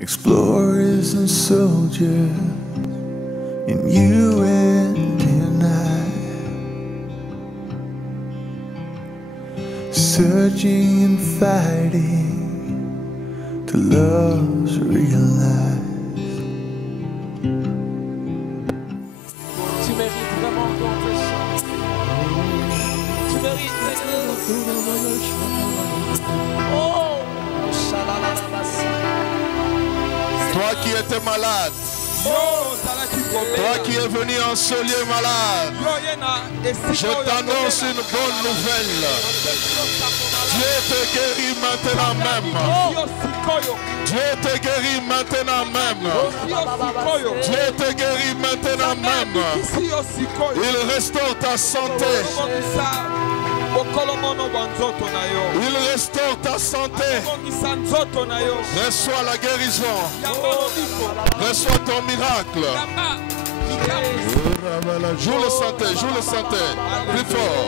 Explorers and soldiers in you and in I, searching and fighting to love's real life. Tu mérites vraiment qu'on te chante. Tu mérites, Seigneur. Oh, shalalabasi. Toi qui étais malade, toi qui es venu en ce lieu malade, je t'annonce une bonne nouvelle. Dieu te guérit maintenant même. Dieu te guérit maintenant même. Dieu te guérit maintenant même. Il restaure ta santé. Il restaure ta santé. Reçois la guérison. Reçois ton miracle. Joue le santé, joue le santé. Plus fort.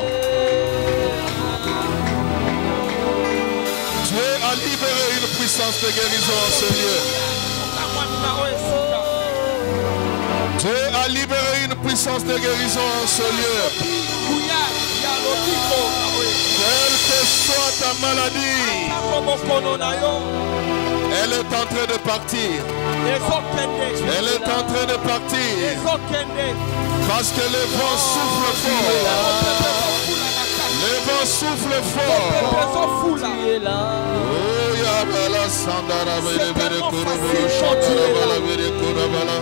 Dieu a libéré une puissance de guérison en ce lieu. Dieu a libéré une puissance de guérison en ce lieu. Quelle que soit ta maladie, elle est en train de partir. Elle est en train de partir. Parce que le vent souffle fort. Le vent souffle fort. Oh, Yabala Sandara Bere Bere Kuruburu Shandara Bala Bere Kurabala.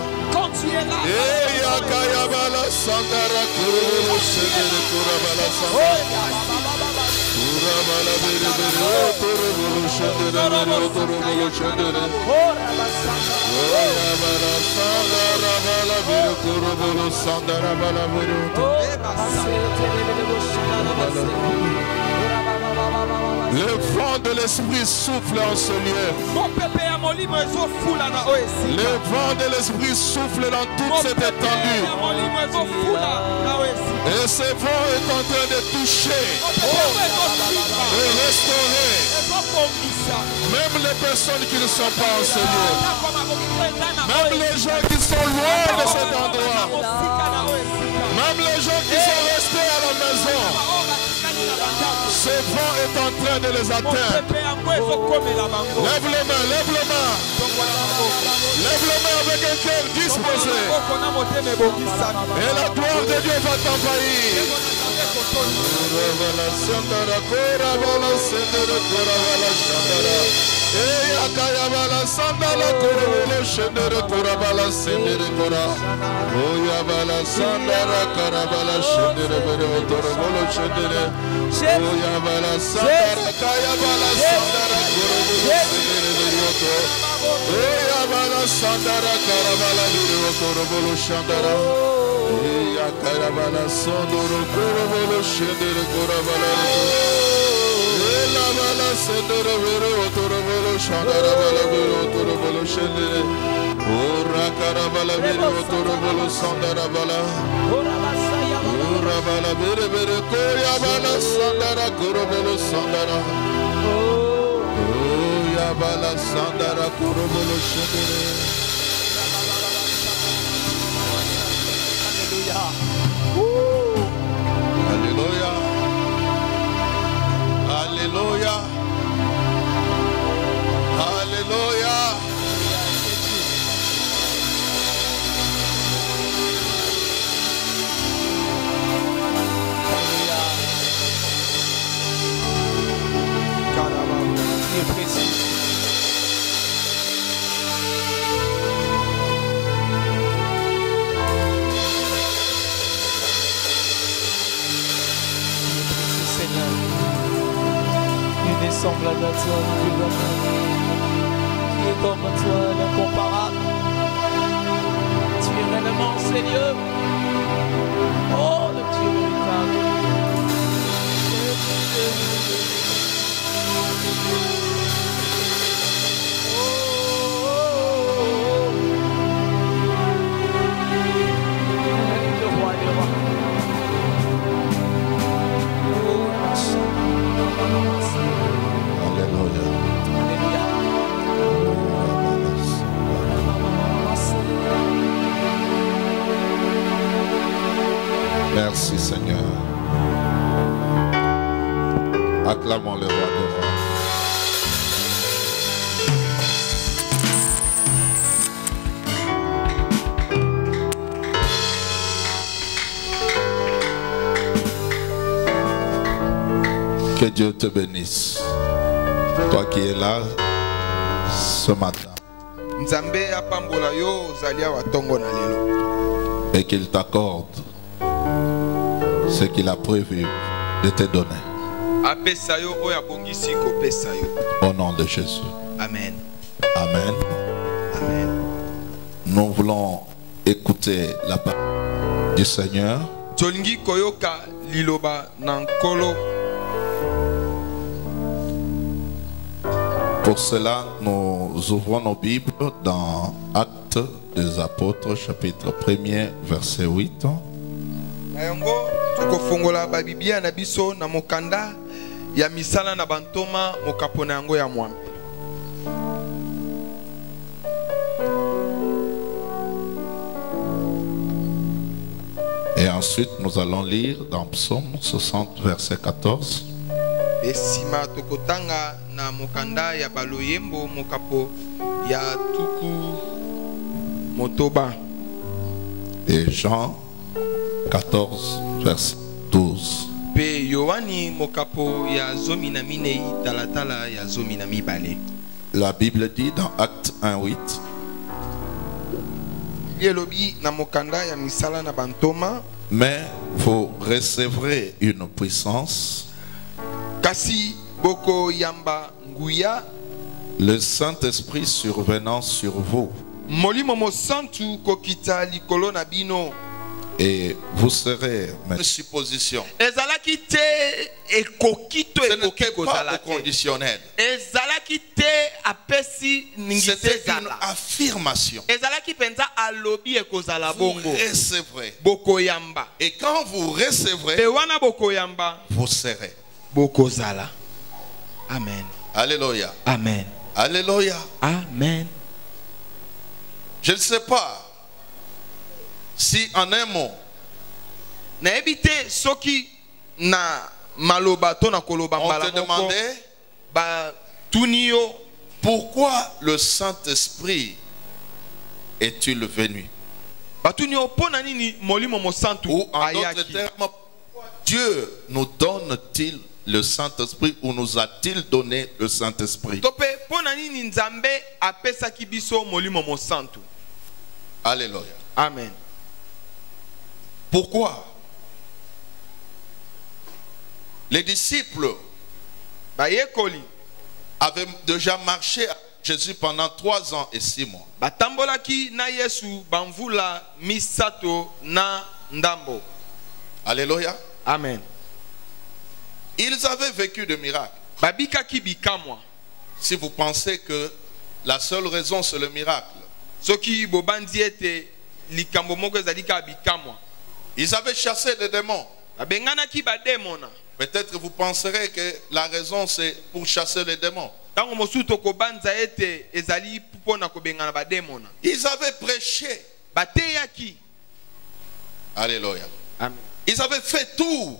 Yakayabala Sandara Kuruburu Shandara Kurabala Sandara. Kurabala Bere Bere Kuruburu Shandara Bere Kuruburu Shandara. Yabala Sandara Bala Bere Kuruburu Sandara Bala Bere. Le vent de l'esprit souffle en ce lieu. Le vent de l'esprit souffle dans toute cette étendue. Et ce vent est en train de toucher, de restaurer même les personnes qui ne sont pas en ce lieu. Même les gens qui sont loin de cet endroit. Même les gens qui sont restés à la maison. Ce vent est en train de les atteindre. Lève les mains, lève les mains. Lève les mains avec un cœur disposé. Et la gloire de Dieu va t'envahir. Yakayabala Sandala Kurabala Shendere Kurabala Sendere Kura. Oh Yabala Sandara Karabala Shendere Bere Otorobolo Shendere. Oh Yabala Sandara Kayabala Sandara Kurabala Sendere Bere Oto. Oh Yabala Sandara Karabala Bere Otorobolo Shandara. Yakayabala Sandoro Kurabala Shendere Kurabala. Bala Sendere Bere Otorobolo Shandara Bala Bere Otorobolo Shendere. Ora Karabala Bere Otorobolo Sandara Bala. Ora Bala Bere Bere Koya Bala Sandara Kurobolo Sandara. Oya Bala Sandara Kurobolo Shendere. Alléluia. Alléluia. Alléluia. Tu es précieux. Seigneur, il n'est semblable à toi, qui est comme toi, l'incomparable. Tu es réellement Seigneur. Oh, le Dieu véritable. Le roi des rois. Alléluia. Alléluia. Merci Seigneur. Acclamons le roi des rois. Que Dieu te bénisse. Toi qui es là ce matin. Et qu'il t'accorde ce qu'il a prévu de te donner. Au nom de Jésus. Amen. Amen. Amen. Nous voulons écouter la parole du Seigneur. Pour cela, nous ouvrons nos Bibles dans Actes des Apôtres, chapitre 1er, verset 8. Et ensuite, nous allons lire dans Psaume 60, verset 14. Esima tokotanga na mokanda ya baloyembo mokapo ya tuku motoba. Et Jean 14, verset 12. Pe Yohani mokapo ya zomi na minei talatala ya zomi na mibale. La Bible dit dans Acte 1, 8. Yelobi na mokanda ya misala na bantoma. Mais vous recevrez une puissance. Kasi boko yamba nguya. Le Saint-Esprit survenant sur vous. Molimo mo santu kokita likolo na bino. Et vous serez une supposition. Ezalaki te ekokito Ce n'était pas au conditionnel. Ezalaki te apesi ningise C'était une zala. affirmation. Ezalaki penza alobi ekozala Vous bongo. recevrez. Bokoyamba. Et quand vous recevrez, Pe wana bokoyamba. vous serez. Bokozala. Amen. Alléluia. Amen. Alléluia. Amen. Je ne sais pas si en un mot, Na ebite soki na maloba to na koloba on mbala te moko demandait ba tunio pourquoi le Saint-Esprit est-il venu? ba tunio pona nini molimo mo santu Ou en d'autres ayaki. termes, pourquoi Dieu nous donne-t-il le Saint-Esprit ou nous a-t-il donné le Saint-Esprit? Tope pona nini nzambe apesaki biso molimo mo santu. Alléluia. Amen. Pourquoi? Les disciples Bayekoli avaient déjà marché avec Jésus pendant 3 ans et 6 mois. batambolaki na Yesu bamvula misato na ndambo. Alléluia. Amen. Ils avaient vécu de miracles. Babikaki bikamwa. Si vous pensez que la seule raison c'est le miracle, Soki bobandi ete likambo moko ezalika bikamwa. ils avaient chassé des démons. Babenganaki bademona. Peut-être vous penserez que la raison c'est pour chasser les démons. Tango mosusu tokobanza ete ezali pona kobengana bademona. Ils avaient prêché. Bateyaki. Alléluia. Amen. Ils avaient fait tout.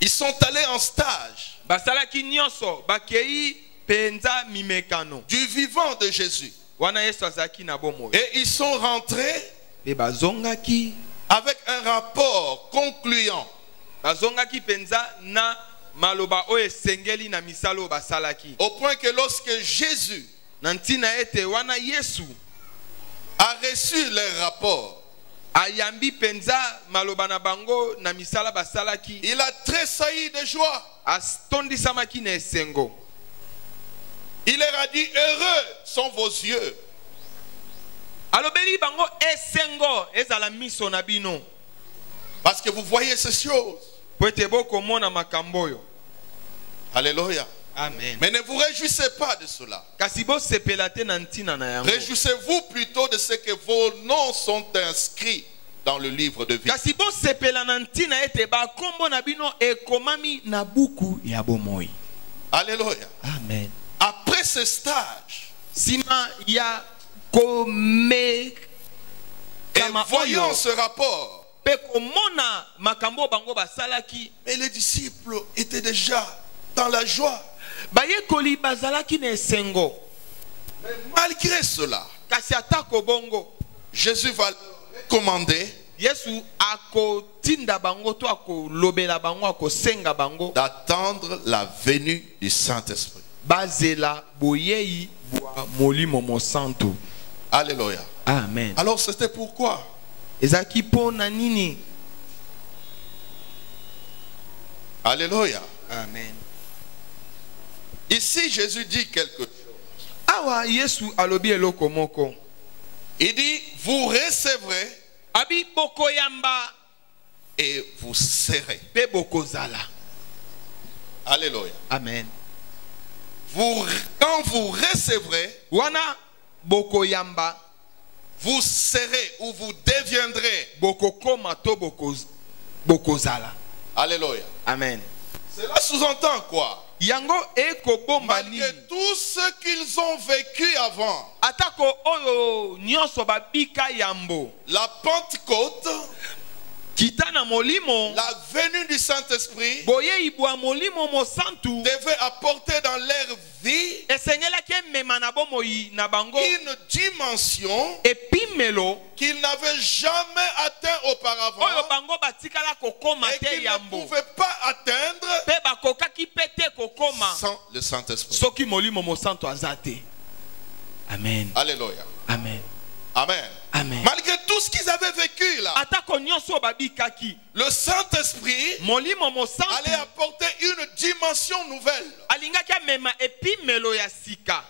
Ils sont allés en stage Basalaki nyonso bakei penza mimekano. du vivant de Jésus. Wana Yesu azaki na bomo. Et ils sont rentrés Pe bazongaki. avec un rapport concluant. Bazongaki penza na maloba o esengeli na misalo basalaki. Au point que lorsque Jésus Nantina ete wana Yesu a reçu les rapports, ayambi penza maloba na bango na misala basalaki. il a tressailli de joie. Astondisamaki na esengo. Il leur a dit, heureux sont vos yeux. Alobeli bango esengo ezala miso na bino. Parce que vous voyez ces choses. Poete boko mona makamboyo. Alléluia. Amen. Mais ne vous réjouissez pas de cela. Kasi bo sepelate na ntina na yango. Réjouissez-vous plutôt de ce que vos noms sont inscrits dans le livre de vie. Kasi bo sepela na ntina ete ba kombo na bino ekomami na buku ya bomoi. Alléluia. Amen. Après ce stage, Sima ya kome et kama voyant oyo. ce rapport, pe komona makambo bango basalaki. Mais les disciples étaient déjà dans la joie. Bayekoli bazalaki na esengo. Mais malgré cela, Kasi atako bongo, Jésus va leur recommander Yesu akotinda bango to akolobela bango akosenga bango d'attendre la venue du Saint-Esprit. bazela boyei bwa molimo mosantu. Alléluia. Amen. Alors c'était pourquoi Ezaki pona nini? Alléluia. Amen. Ici Jésus dit quelque chose. Awa Yesu alobi eloko moko. Il dit, vous recevrez Abi boko yamba et vous serez. pe boko zala. Alléluia. Amen. Quand vous recevrez, Wana boko yamba vous serez ou vous deviendrez. boko koma to boko zala. Alléluia. Amen. Cela sous-entend quoi? Yango eko bomba nini? Malgré tout ce qu'ils ont vécu avant, Atako oyo nyonso babika yambo. la Pentecôte, Kitana molimo la venue du Saint-Esprit boyei bwa molimo mosantu devait apporter dans leur vie esengelaki emema na bomoi na bango une dimension epimelo qu'ils n'avaient jamais atteint auparavant oyo bango batikala kokoma et te qu'ils ne yambo pouvaient pas atteindre pe bakokaki pe te kokoma sans le Saint-Esprit. soki molimo mosantu aza te. Amen. Alléluia. Amen. Amen. Amen. Malgré tout ce qu'ils avaient vécu là, Atako nyonso babikaki le Saint-Esprit molimo allait mosantu apporter une dimension nouvelle. alingaki amema epimelo ya sika.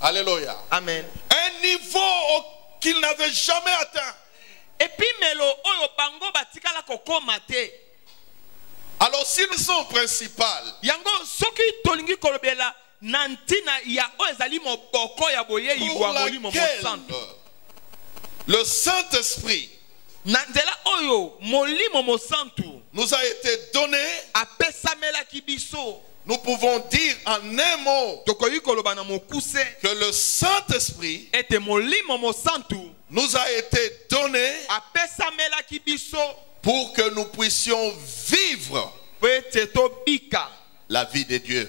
Alléluia. Amen. Un niveau qu'ils n'avaient jamais atteint. Epimelo oyo bango batikala kokoma te. Alors si le son principal Yango soki tolingi kolobela na ntina ya oyo ezali moboko ya boyei pour bwa molimo laquelle mosantu. le Saint-Esprit Na nzela oyo molimo mosantu nous a été donné, apesamelaki biso. nous pouvons dire en un mot Tokoki koloba na mokuse que le Saint-Esprit ete molimo mosantu nous a été donné apesamelaki biso pour que nous puissions vivre po ete tobika la vie de Dieu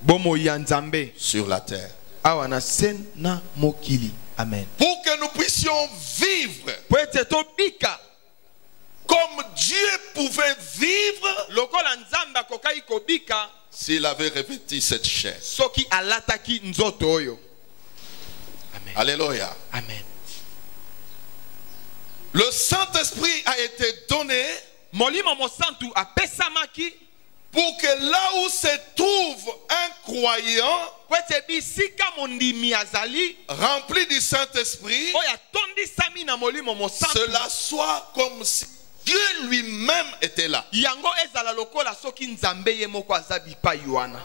bomoi ya Nzambe sur la terre. awa na se na mokili. Amen. Pour que nous puissions vivre Po ete tobika comme Dieu pouvait vivre lokola Nzambe akokaki kobika s'il avait revêtu cette chair. soki alataki nzoto oyo. Amen. Alléluia. Amen. Le Saint-Esprit a été donné Molimo mosantu apesamaki pour que là où se trouve un croyant po ete bisika mondimi azali rempli du Saint-Esprit, oyo atondisami na molimo mosantu cela soit comme si Dieu lui-même était là. yango ezala lokola soki Nzambe ye moko aza bipai wana.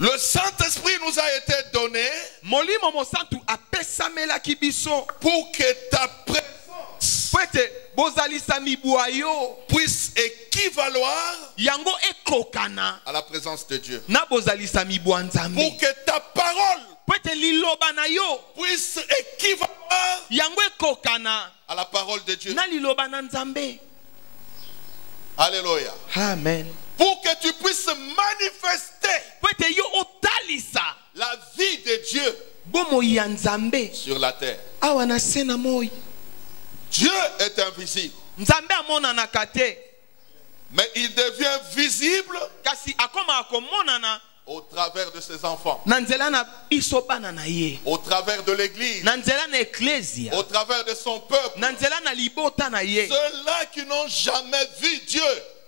Le Saint-Esprit nous a été donné Molimo mosantu apesamelaki biso pour que ta présence po ete bozalisami bwa yo puisse équivaloir yango ekokana à la présence de Dieu. na bozalisami bwa Nzambe. Pour que ta parole Po ete liloba na yo puisse équivaloir yango ekokana à la parole de Dieu. na liloba na Nzambe. Alléluia. Amen. Pour que tu puisses manifester Po ete yo otalisa la vie de Dieu bomoi ya Nzambe sur la terre. awa na se na moi. Dieu est invisible, Nzambe amonanaka te mais il devient visible kasi akomaka komonana au travers de ses enfants, na nzela na biso bana na ye, au travers de l'église, na nzela na eklesia, au travers de son peuple. na nzela na libota na ye. Ceux-là qui n'ont jamais vu Dieu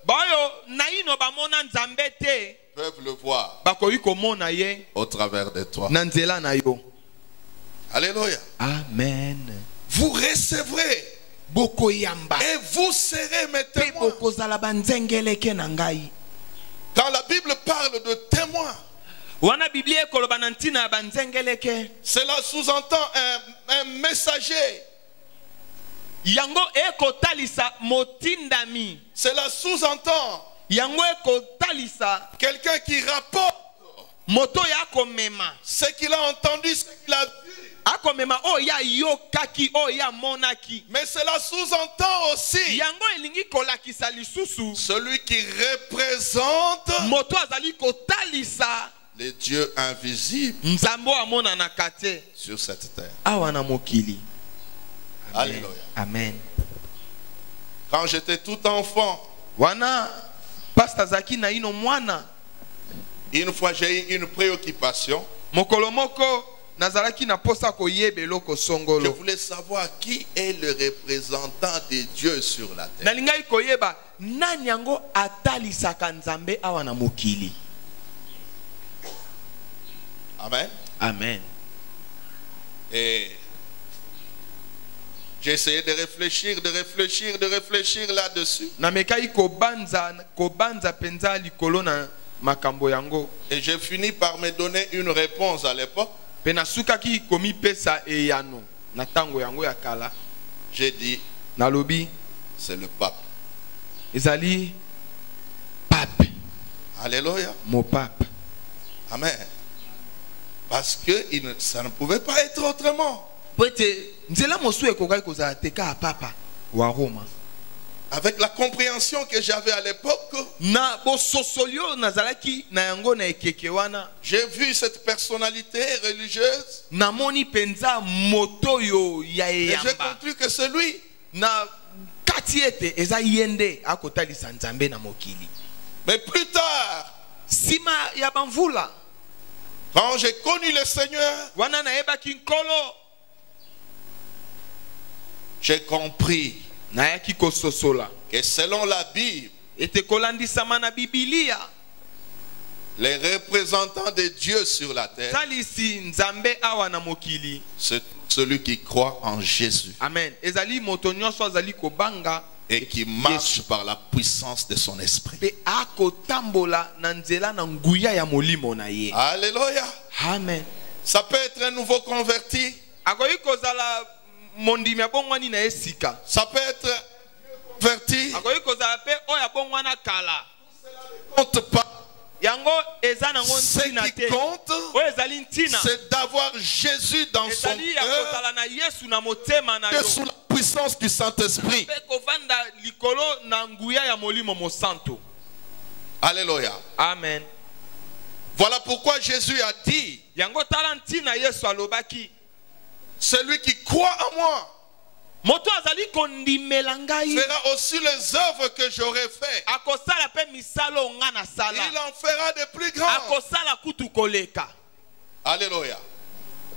bayo naino bamona Nzambe te peuvent le voir bakoki komona ye au travers de toi. na nzela na yo. Alléluia. Amen. Vous recevrez Bokoyamba et vous serez mes pe témoins. bokozala banzengeleke na ngai. Quand la Bible parle de témoins, Wana Biblia ekoloba na ntina ya banzengeleke cela sous-entend un messager. yango ekotalisa motindami, Cela sous-entend yango ekotalisa quelqu'un qui rapporte moto ya komema ce qu'il a entendu, ce qu'il a vu akomema oya yokaki oya monaki. Mais cela sous-entend aussi Yango elingi kolakisa lisusu. celui qui représente Moto azali kotalisa les dieux invisibles nzambo amona na kate sur cette terre. awa na mokili. Alléluia. Amen. Quand j'étais tout enfant, Wana Pastor Zaki na ino mwana. une fois j'ai eu une préoccupation. Mokolo moko nazalaki na posa koyeba eloko Je songolo. voulais savoir qui est le représentant de Dieu sur la terre. Nalingai koyeba nani yango atalisaka nzambe awa na mokili. Amen. Amen. Et j'ai essayé de réfléchir là-dessus. Namekai kobanza penza likolo na makambo yango. Et j'ai fini par me donner une réponse à l'époque. Pena sukaki komi pesa eyano na tango yango ya kala. J'ai dit, Nalobi c'est le pape. ezali pape. Alléluia. Mon pape. Amen. Parce que ça ne pouvait pas être autrement. Pwete nzela mosu ekokai kozala teka papa wa Roma. Avec la compréhension que j'avais à l'époque, Na bososolio nazalaki na yango na ekeke wana. j'ai vu cette personnalité religieuse Namoni penza moto yo ya et j'ai eyamba. conclu que c'est lui. Na kati ete eza yende akotalisa nzambe na mokili. Mais plus tard, Sima ya banvula quand j'ai connu le Seigneur, wana nayebaki nkolo j'ai compris nayaki kososola que selon la Bible, ete kolandisama na Biblia les représentants de Dieu sur la terre, talisi nzambe awa na mokili. c'est celui qui croit en Jésus Amen. Ezali moto nyonso azali kobanga et qui marche par la puissance de son esprit. pe akotambola na nzela na nguya ya molimo na ye. Alléluia. Amen. Ça peut être un nouveau converti, Akoki kozala mondimi ya bongwani na esika. ça peut être converti, Akoki kozala pe oya bongwana kala. compte pas. Yango eza nango Ce ntina qui te. compte, Oyo ezali ntina. c'est d'avoir Jésus dans son Ezali ya cœur kozala na Yesu na motema na et yo. sous la puissance du Saint-Esprit. Pe kovanda likolo na nguya ya molimo mosanto. Alléluia. Amen. Voilà pourquoi Jésus a dit, Yango tala ntina Yesu alobaki. celui qui croit en moi Moto azali kondimela ngai. fera aussi les œuvres que j'aurais fait. Akosala pe misalo nga na sala. Il en fera de plus grands. Akosala kutu koleka. Alléluia.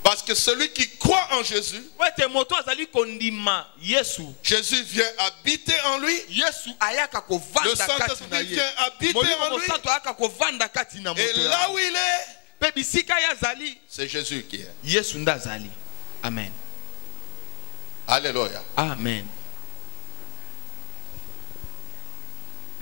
Parce que celui qui croit en Jésus, Wete moto azali kondima Yesu. Jésus vient habiter en lui. Yesu ayaka Le kovanda kati na Saint-Esprit ye. vient habiter Molimo en lui. mosanto ayaka kovanda kati na moto. Et là où il est, Pe bisika ya zali. c'est Jésus qui est. Yesu nda zali. Amen. Alléluia. Amen.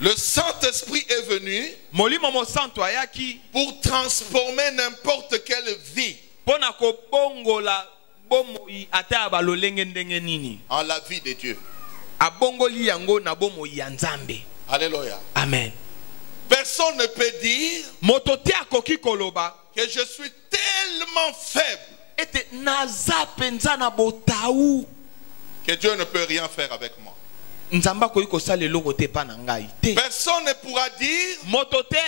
Le Saint-Esprit est venu Molimo mosanto ayaki pour transformer n'importe quelle vie pona kobongola bomoi ata balolenge ndenge nini. en la vie de Dieu. Abongoli yango na bomoi ya Nzambe. Alléluia. Amen. Personne ne peut dire Moto te akoki koloba que je suis tellement faible ete naza penza na botau que Dieu ne peut rien faire avec moi. Nzambe akoki kosala eloko te pa na ngai te. Personne ne pourra dire Moto te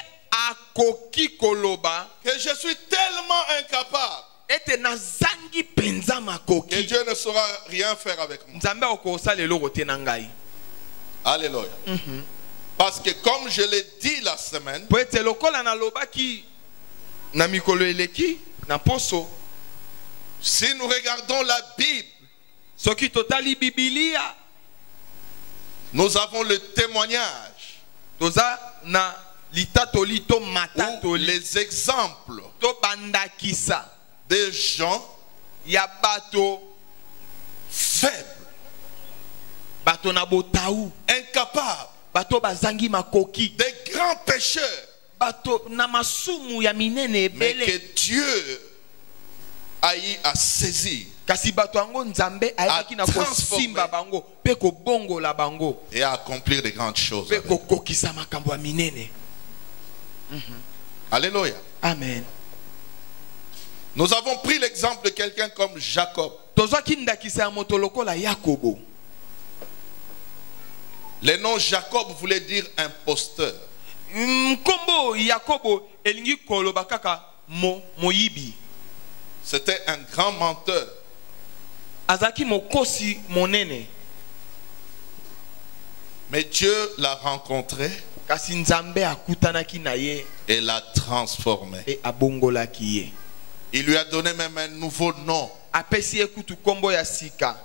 akoki koloba que je suis tellement incapable ete nazangi penza que makoki. Dieu ne saura rien faire avec moi. Nzambe akoki kosala eloko te na ngai. Alléluia. Parce que comme je l'ai dit la semaine, Po ete lokola na lobaki na mikolo eleki na poso, si nous regardons la Bible, soki totali Biblia nous avons le témoignage toza na litatoli to ou matatoli les exemples to bandakisa des gens ya bato faibles, bato na botau, incapables, bato bazangi makoki, des grands pécheurs, bato na masumu ya minene mais ebele. que Dieu a eu à saisir Kasi bato yango Nzambe ayaki na kosimba bango pe kobongola bango et à accomplir de grandes choses. pe avec. kokokisa makambo ya minene. Alléluia. Amen. Nous avons pris l'exemple de quelqu'un comme Jacob. tozwaki ndakisa ya moto lokola Yakobo. Le nom Jacob voulait dire imposteur. Nkombo Yakobo elingi koloba kaka moyibi. C'était un grand menteur. Azaki mokosi monene. Mais Dieu l'a rencontré Kasi Nzambe akutanaki na ye et l'a transformé. e abongolaki ye. Il lui a donné même un nouveau nom. Apesi ye kutu kombo ya sika.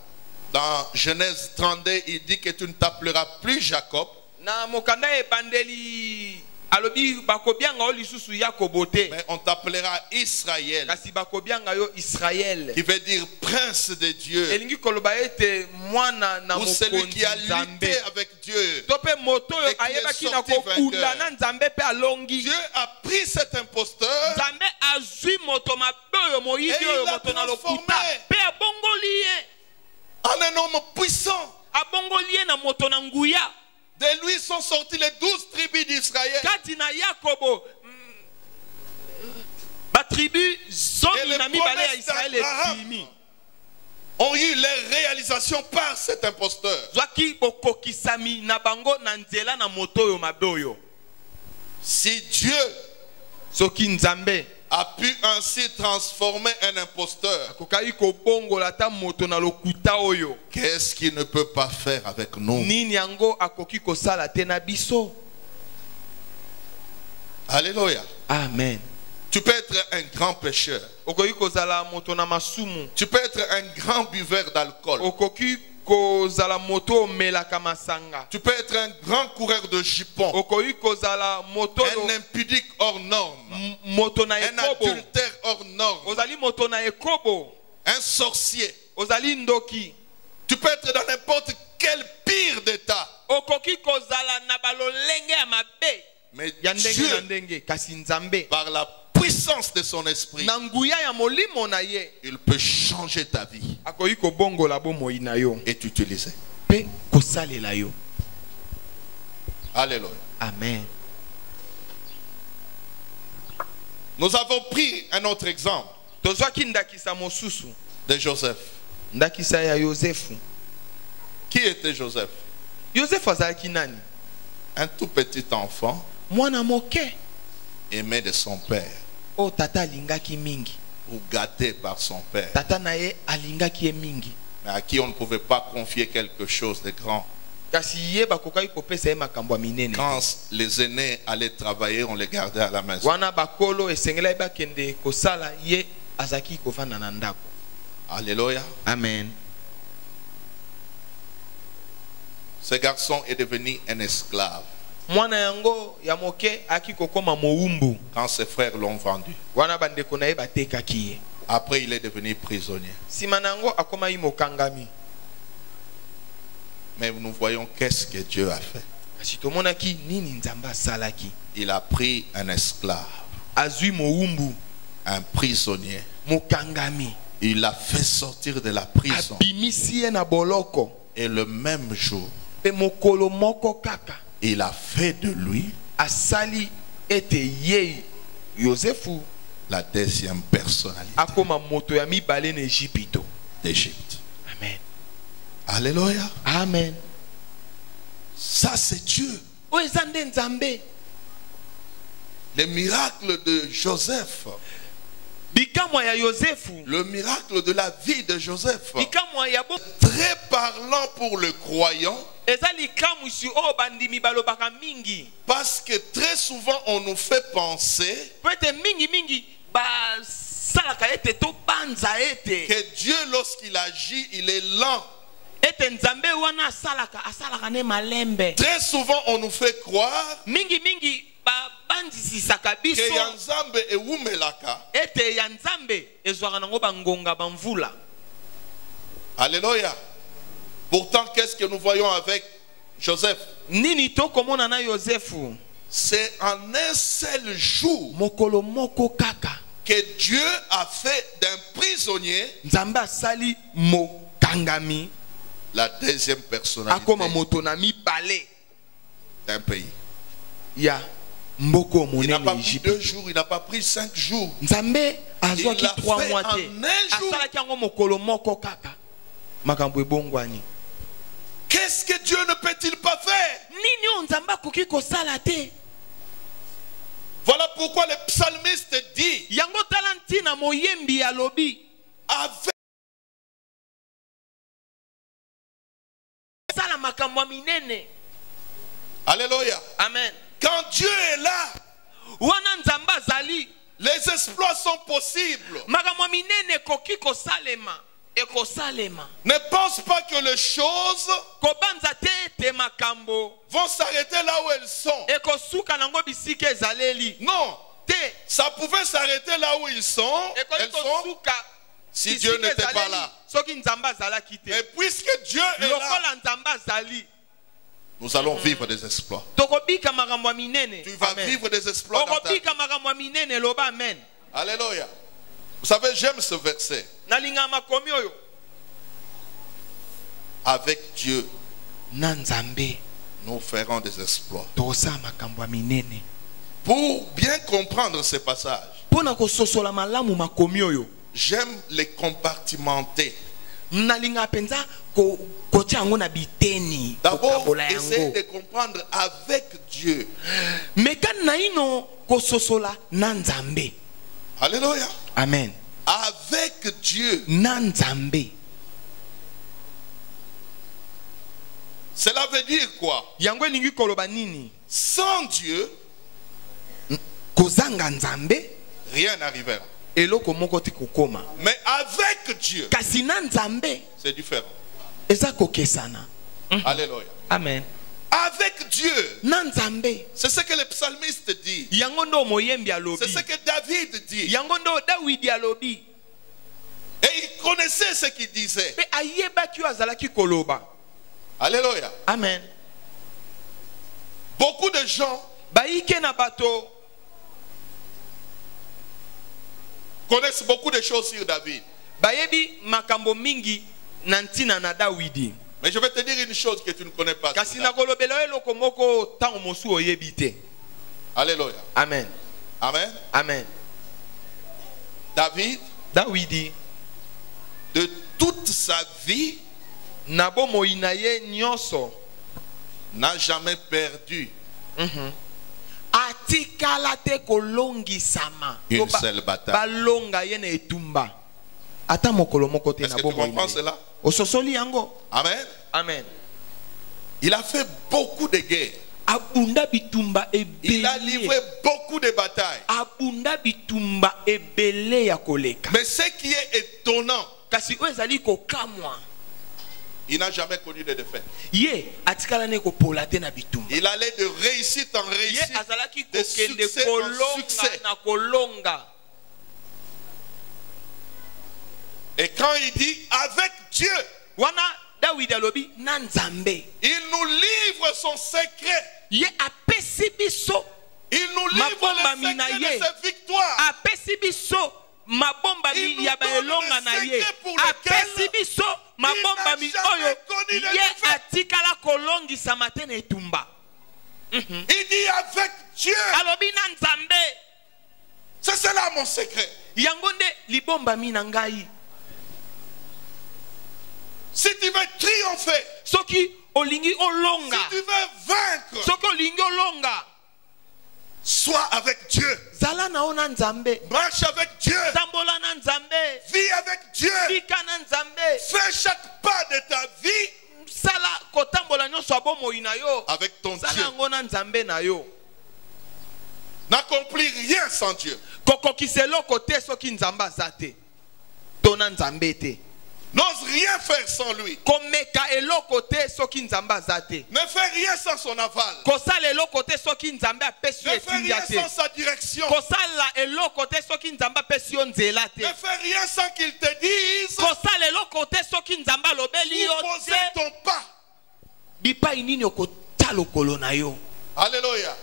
Dans Genèse 32, il dit que tu ne t'appelleras plus Jacob, Na mokanda e bandeli alobi bakobianga o lisusu Yakobo te. mais on t'appellera Israël, Kasi bakobianga yo Israël. qui veut dire prince de Dieu, Elingi koloba ete mwana na ou celui mokonzi qui a Nzambe. lutté avec Dieu. Tope moto yo Et qui est ayebaki na sorti kokunda vainqueur. na Nzambe pe alongi. Dieu a pris cet imposteur Nzambe azwi moto mabe oyo moyibi Et il oyo l'a moto na transformé. lokuta pe abongoli ye. en un homme puissant. Abongoli ye na moto na nguya. De lui sont sortis les 12 tribus d'Israël. Kati na Yakobo batribu Et zomi les na mibale ya promesses Israël d'Abraham ebimi. ont eu leur réalisation par cet imposteur. Zwaki bokokisami na bango na nzela na moto oyo mabe oyo. Si Dieu Soki Nzambe a pu ainsi transformer un imposteur, kokai kobongola ta moto na lokuta oyo, qu'est-ce qu'il ne peut pas faire avec nous? nini yango akoki kosala te na biso? Alléluia. Amen. Tu peux être un grand pécheur. Okoki kozala moto na masumu. Tu peux être un grand buveur d'alcool. Okoki kozala moto melaka masanga. Tu peux être un grand coureur de jupons. Okoki kozala moto Un impudique hors norme. moto na Un ekobo. adultère hors norme. Ozali moto na ekobo. Un sorcier. Ozali ndoki. Tu peux être dans n'importe quel pire d'état. Okoki kozala na balolenge ya mabe. Mais Ya ndenge Dieu, na ndenge. Kasi Nzambe par la puissance de son esprit, na nguya ya molimo na ye il peut changer ta vie akoki kobongola bomoi na yo et t'utiliser. pe kosalela yo. Alléluia. Amen. Nous avons pris un autre exemple Tozwaki ndakisa mosusu. de Joseph. Ndakisa ya Yosefu. Qui était Joseph? Yosefu azalaki nani? Un tout petit enfant Mwana moke aimé de son père o tata alingaki mingi. ou gâté par son père, Tata na ye alingaki ye mingi. mais à qui on ne pouvait pas confier quelque chose de grand. Kasi ye bakokaki kopesa ye makambo ya minene. Quand les aînés allaient travailler, on les gardait à la maison. Wana bakolo esengela ye bakende kosala ye azaki kovanda na ndako. Alléluia. Amen. Ce garçon est devenu un esclave Mwana yango ya moke aki kokoma moumbu. quand ses frères l'ont vendu. Wana bandeko na ye batekaki ye. Après, il est devenu prisonnier. Sima na yango akomaki mokangami. Mais nous voyons qu'est-ce que Dieu a fait. Kasi tomonaki nini Nzambe asalaki. Il a pris un esclave, Azwi moumbu, un prisonnier. mokangami. Il l'a fait sortir de la prison. Abimisi ye na boloko. Et le même jour, Pe mokolo moko kaka. il a fait de lui Asali ete ye Yosefu la deuxième personnalité akoma moto ya mibale na Ejipito. d'Égypte. Amen. Alléluia. Amen. Ça, c'est Dieu. O eza nde Nzambe. Le miracle de Joseph, Bikamwa ya Yosefu. le miracle de la vie de Joseph, Bikamwa ya bo. très parlant pour le croyant, Eza likamu si o bandimi balobaka mingi. parce que très souvent on nous fait penser Pete mingi ba salaka ete to banza ete. que Dieu, lorsqu'il agit, il est lent. Ete Nzambe wana asalaka ne malembe. Très souvent on nous fait croire Mingi ba bandisisaka biso. que Yanzambe et Wumelaka. Ete ya Nzambe ezwaka nango bangonga bamvula. Alléluia. Pourtant, qu'est-ce que nous voyons avec Joseph? Nini to komona na Yosefu. C'est en un seul jour Mokolo moko kaka. que Dieu a fait d'un prisonnier Nzambe asali mokangami. la deuxième personnalité Akoma moto na mibale d'un pays. ya mboko Il n'a monene pas pris Égypte. 2 jours, il n'a pas pris 5 jours. Nzambe azwaki Il l'a 3 fait mois en te. un jour. Asalaki yango mokolo moko kaka. Makambo ebongwani. Qu'est-ce que Dieu ne peut-il pas faire? Nini oyo Nzambe akoki kosala te? Voilà pourquoi le psalmiste dit Yango tala ntina moyembi alobi. avec Sala makambo ya minene. Alléluia. Amen. Quand Dieu est là, Wana Nzambe azali. les exploits sont possibles. Makambo ya minene ekoki kosalema. Ekosalema. Ne pense pas que les choses Kobanza te makambo. vont s'arrêter là où elles sont. Ekosuka nango bisika ezaleli. Non, Te. ça pouvait s'arrêter là où ils sont. Ekoki Elles sont kosuka. si Dieu n'était pas là. Soki Nzambe azalaki te. Et puisque Dieu est là, Lokola Nzambe azali. nous allons vivre des exploits. Tokobika makambo ya minene. Tu vas Amen. vivre des exploits dans ta vie. Okobika makambo ya minene loba amen. Alléluia. Vous savez, j'aime ce verset. Nalinga makomi oyo. Avec Dieu, Na Nzambe nous ferons des exploits. tosala makambo ya minene. Pour bien comprendre ce passage, Pona kososola malamu makomi oyo. j'aime les compartimenter. Nalinga penza kotia yango na biteni. D'abord, kokabola essayer yango. de comprendre avec Dieu. Meka na ino kososola na Nzambe. Alléluia. Amen. Avec Dieu. Na Nzambe. Cela veut dire quoi? Yango elingi koloba nini? Sans Dieu, Kozanga Nzambe rien n'arrivera. eloko moko ti kokoma. Mais avec Dieu, Kasi na Nzambe c'est différent. eza kokesana. Alléluia. Amen. Avec Dieu, Na Nzambe. c'est ce que le psalmiste dit. Yango ndo moyembi alobi. C'est ce que David dit. Yango ndo Dawidi alobi. Et il connaissait ce qu'il disait. Pe ayebaki oyo azalaki koloba. Alléluia. Amen. Beaucoup de gens Baike na bato connaissent beaucoup de choses sur David. bayebi makambo mingi na ntina na Dawidi. Mais je vais te dire une chose que tu ne connais pas. sur Kasi David. na kolobela eloko moko tango mosu oyebi te. Alléluia. Amen. Amen. Amen. David, Dawidi de toute sa vie, na bomoi na ye nyonso n'a jamais perdu atikala te kolongisama. une To seule bataille. balonga ye na etumba. Ata mokolo moko te Est-ce na que tu bomoi na comprends ye. cela? Ososoli yango. Amen. Amen. Il a fait beaucoup de guerres. Abunda bitumba Il a ebele. livré beaucoup de batailles. Abunda bitumba ebele ya koleka. Mais ce qui est étonnant, Kasi oyo ezali kokamwa. il n'a jamais connu de défaite. Ye atikala ne kopola te na bitumba. Il allait de réussite en Ye réussite, azalaki de kokende succès en kolonga succès. na kolonga. Et quand il dit avec Dieu, Wana Dawidi alobi na Nzambe. il nous livre son secret. Ye apesi biso. Il nous livre Mabomba le secret minaye. de ses victoires. Apesi biso mabomba Il nous ya donne baelonga le na ye. secret pour lequel Apesi biso mabomba mi il n'a jamais oyo connu de ye défaite. atikala kolongisa mate na etumba. Il dit avec Dieu. Alobi na Nzambe. C'est cela mon secret. Yango nde libomba mi na ngai. Si tu veux triompher, Soki olingi olonga. si tu veux vaincre, Soki olingi olonga. sois avec Dieu. Zala na ona Nzambe. Marche avec Dieu. Tambola na Nzambe. Vis avec Dieu. Bika na Nzambe. Fais chaque pas de ta vie Sala kotambola nyonso abomoi na yo. avec ton Sala Dieu. yango na Nzambe na yo. N'accomplis rien sans Dieu. Kokokisa eloko te soki Nzambe aza te. To na Nzambe te. N'ose rien faire sans lui. Komeka eloko te soki Nzambe aza te. Ne fais rien sans son aval. Kosala eloko te soki Nzambe apesi yo Ne fais etindia rien te. sans sa direction. Kosala eloko te soki Nzambe apesi yo nzela te. Ne fais rien sans qu'il te dise Kosala eloko te soki Nzambe alobeli yo où poser te. ton pas. Bipai nini okota lokolo na yo. Alléluia.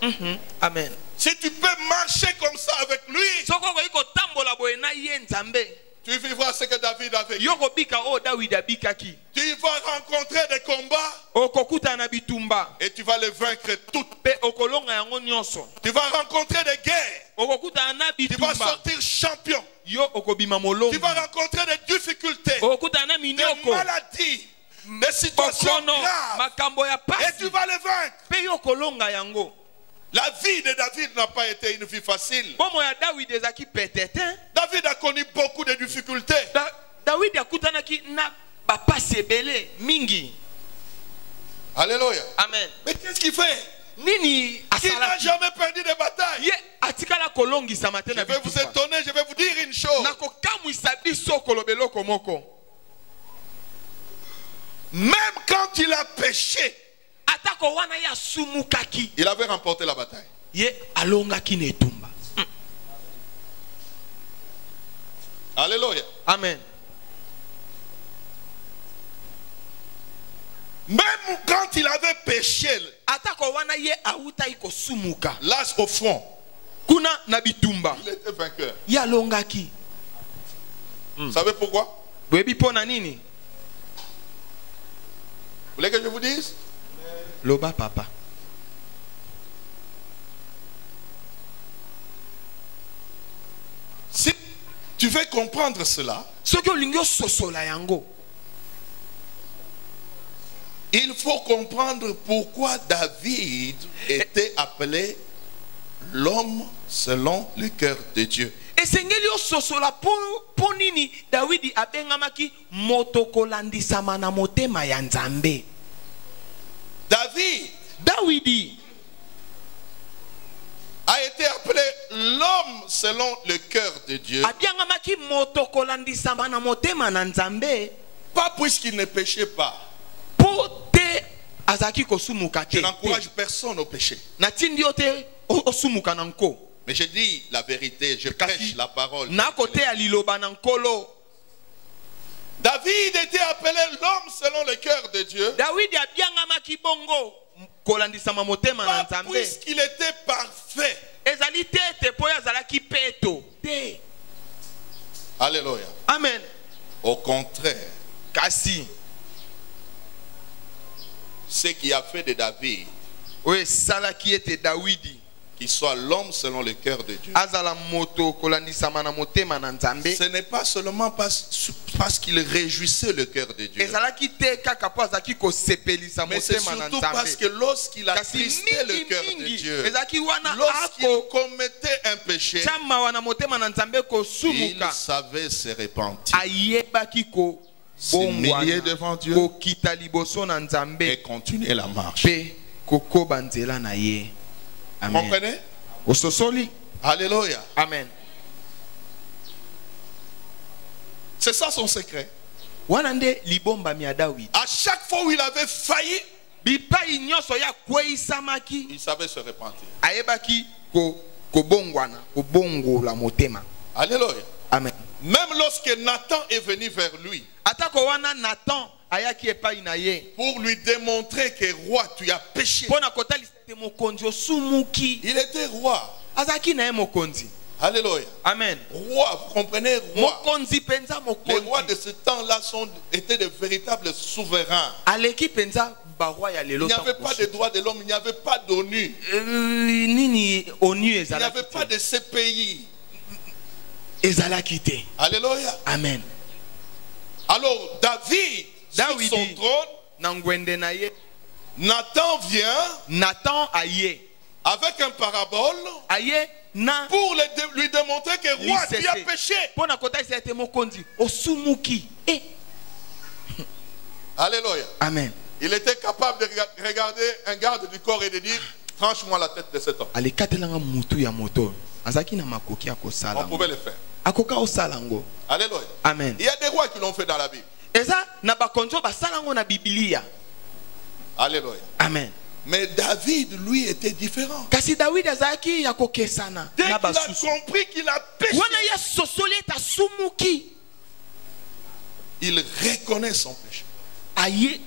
Amen. Si tu peux marcher comme ça avec lui, Soko okoki kotambola boye na ye Nzambe. tu vivras ce que David a vécu. Yo kobika oyo Dawidi abikaki. Tu Tu vas rencontrer des combats okokuta na bitumba et tu vas les vaincre toutes. pe okolonga yango nyonso. Tu vas rencontrer des guerres. Okokuta na Tu vas bitumba sortir champion. yo okobima Tu molongi. vas rencontrer des difficultés, Okokuta na des minoko maladies, des situations okono graves. makambo ya Et pasi tu vas les vaincre. pe yo okolonga yango. La vie de David n'a pas été une vie facile. Bomo ya Dawidi ezaki petete. David a connu beaucoup de difficultés. Dawidi akutanaki na bapasi ebele mingi. Alléluia. Amen. Mais qu'est-ce qu'il fait? Nini Il n'a asalaki? jamais perdu de bataille. Ye atikala kolongisa Je matena vais vous étonner, je vais vous dire une chose. nakokamwisa biso koloba eloko moko. Même quand il a péché, Atako wana ya sumukaki. il avait remporté la bataille. Ye alongaki na etumba. Alléluia. Amen. Même quand il avait péché, Atako wana ye awutai kosumuka. là au front, Kuna na bitumba. il était vainqueur. Ye alongaki. Vous savez pourquoi? Webi pona nini? Vous voulez que je vous dise? Loba papa. Si tu veux comprendre cela, Soki olingi ososola yango. il faut comprendre pourquoi David était appelé l'homme selon le cœur de Dieu. Esengeli ososola po nini Dawidi abengamaki moto kolandisama na motema ya Nzambe. Dawidi a été appelé l'homme selon le cœur de Dieu. abiangamaki moto kolandisama na motema na Nzambe Pas puisqu'il ne péchait pas. po te azaki kosumuka Je te. n'encourage personne au péché. Natindi yo te osumuka na nko. Mais je dis la vérité, je prêche la parole. Na kote ya liloba na nkolo. David était appelé l'homme selon le cœur de Dieu. Dawidi abiangamaki bongo kolandisama motema na Pas Nzambe. puisqu'il était parfait. Ezali te po azalaki peto. Te. Alléluia. Amen. Au contraire, Kasi ce qui a fait de David oye salaki ete Dawidi qu'il soit l'homme selon le cœur de Dieu, azala moto kolandisama na motema na Nzambe. ce n'est pas seulement parce qu'il réjouissait le cœur de Dieu, Ezalaki te kaka po azalaki kosepelisa mais c'est motema na surtout parce que Nzambe. lorsqu'il a Kasi attristé le cœur de mingi Dieu, ezalaki wana lorsqu'il ako commettait un péché, chama wana motema na Nzambe il kosumuka. savait se repentir, Ayebaki ko s'humilier devant Dieu kokita liboso na Nzambe et continuer la marche. pe kokoba nzela na ye. Amen. Comprenez? Ososoli. Alléluia. Amen. C'est ça son secret. Wana nde libomba mi ya Dawidi. À chaque fois où il avait failli, Bipai nyonso ya kweisamaki il savait se repentir. ayebaki kobongwana kobongola motema. Alléluia. Amen. Même lorsque Nathan est venu vers lui Atako wana Nathan ayaki epai na ye pour lui démontrer que roi, tu as péché. pona kotalisa te mokonzi osumuki. Il était roi. Azaki na ye mokonzi. Alléluia. Amen. Roi, vous comprenez? Roi. Mokonzi penza Les rois de mokonzi. ce temps-là étaient de véritables souverains. Aleki penza barwa ya Il lelo. n'y avait pas de droits de l'homme, il n'y avait pas d'ONU, Nini onu il n'y ezalaki avait pas te. de CPI. Ezalaki te. Alléluia. Amen. Alors David, sur Dawidi. son trône, Na ngwende na ye Nathan vient Nathan aye avec un parabole aye na pour lui démontrer que roi, tu as lisese. péché. Pona kotalisa te mokonzi osumuki. Alléluia. Amen. Il était capable de regarder un garde du corps et de dire, tranche-moi la tête de cet homme. Alikatelanga mutu ya moto. Azaki na makoki ya kosala. On pouvait le faire. Akoka osalango. Alléluia. Amen. Il y a des rois qui l'ont fait dans la Bible. Eza na bakonzo basalango na Biblia. Alléluia. Amen. Mais David, lui, était différent. Kasi Dawidi azaki ya kokesana Dès na qu'il a basusu. compris qu'il a péché, Wana ya sosoli ta sumuki. il reconnaît son péché.